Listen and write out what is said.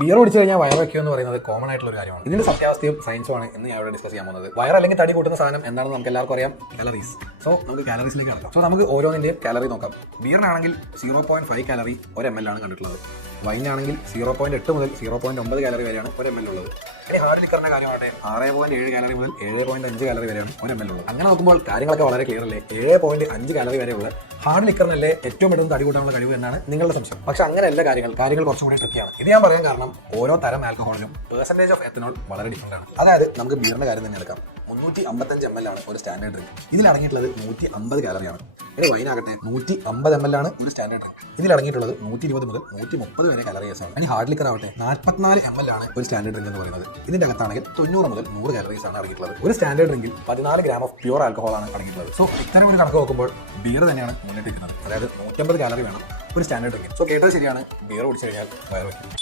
Beer കുടിച്ചു കഴിഞ്ഞാൽ wire വയ്ക്കുക എന്ന് പറയുന്നത് കോമൺ ആയിട്ടുള്ള ഒരു കാര്യമാണ്. ഇതിന്റെ സത്യാവസ്ഥയും സയൻസുമാണ് എന്ന് ഞാൻ ഇവിടെ ഡിസ്കസ് ചെയ്യാൻ പോകുന്നത്. വയർ അല്ലെങ്കിൽ തടി കൂട്ടുന്ന സാധനം എന്താണെന്ന് നമുക്ക് എല്ലാവർക്കും അറിയാം, കാലറീസ്. സോ നമുക്ക് കാലറീസിലേക്ക് കിടക്കാം. സോ നമുക്ക് ഓരോന്നിന്റെയും കാലറി നോക്കാം. ബിയറിനാണെങ്കിൽ 0.5 കാലറി 1 ml ആണ് കണ്ടിട്ടുള്ളത്. വൈനാണെങ്കിൽ 0.8 മുതൽ 0.9 കാലറി വരെയാണ് 1 ml ഉള്ളത്. ഇനി ഹാർഡ് ലിക്കറിന്റെ കാര്യമാകട്ടെ 6.7 കാലറി മുതൽ 7.5 കാലറി വരെയാണ് 1 ml ഉള്ളത്. അങ്ങനെ നോക്കുമ്പോൾ കാര്യങ്ങളൊക്കെ വളരെ ക്ലിയർ അല്ലേ? 7.5 കാലറി വരെയുള്ള ഹാർഡ് ലിക്കറിനല്ലേ ഏറ്റവും പെട്ടെന്ന് തടി കൂട്ടാനുള്ള കഴിവ് എന്നാണ് നിങ്ങളുടെ സംശയം. പക്ഷെ അങ്ങനെയല്ല കാര്യങ്ങൾ കുറച്ചും കൂടി ട്രിക്കിയാണ്. ഇത് ഞാൻ പറയാൻ കാരണം ഓരോ തരം ആൽക്കഹോളിനും പെർസെന്റേജ് ഓഫ് എത്തനോൾ വളരെ ഡിഫറെന്റ് ആണ്. അതായത് നമുക്ക് ബിയറിന്റെ കാര്യം തന്നെ എടുക്കാം. 355 ml ആണ് ഒരു സ്റ്റാൻഡേർഡ് ഡ്രിങ്ക്. ഇതിൽ അടങ്ങിയിട്ടുള്ളത് 150 കാലറിയാണ്. ഇനി വൈനാകട്ടെ 150 ml ആണ് ഒരു സ്റ്റാൻഡേർഡ് ഡ്രിങ്ക്. ഇതിൽ അടങ്ങിയിട്ടുള്ളത് 120 മുതൽ 130 വരെ കലറീസ് ആണ്. ഇനി ഹാർഡ് ലിക്കർ ആവട്ടെ 44 ml ആണ് ഒരു സ്റ്റാൻഡേർഡ് ഡ്രിങ്ക് എന്ന് പറയുന്നത്. ഇതിന്റെ അകത്താണെങ്കിൽ 90 മുതൽ 100 കാലറീസ് ആണ് അടങ്ങിയിട്ടുള്ളത്. ഒരു സ്റ്റാൻഡേർഡ് ഡ്രിങ്കിൽ 14 ഗ്രാം ഓഫ് പ്യൂർ ആൽക്കഹോൾ ആണ് അടങ്ങിയിട്ടുള്ളത്. സോ ഇത്തരം ഒരു കണക്ക് നോക്കുമ്പോൾ ബിയർ തന്നെയാണ് മുന്നിട്ടിരിക്കുന്നത്. അതായത് 150 കാലറി വേണം ഒരു സ്റ്റാൻഡേർഡ് ഡ്രിങ്കിൽ. സോ കേട്ടത് ശരിയാണ്, ബിയർ കുടിച്ചു കഴിഞ്ഞാൽ വയർ വയ്ക്കും.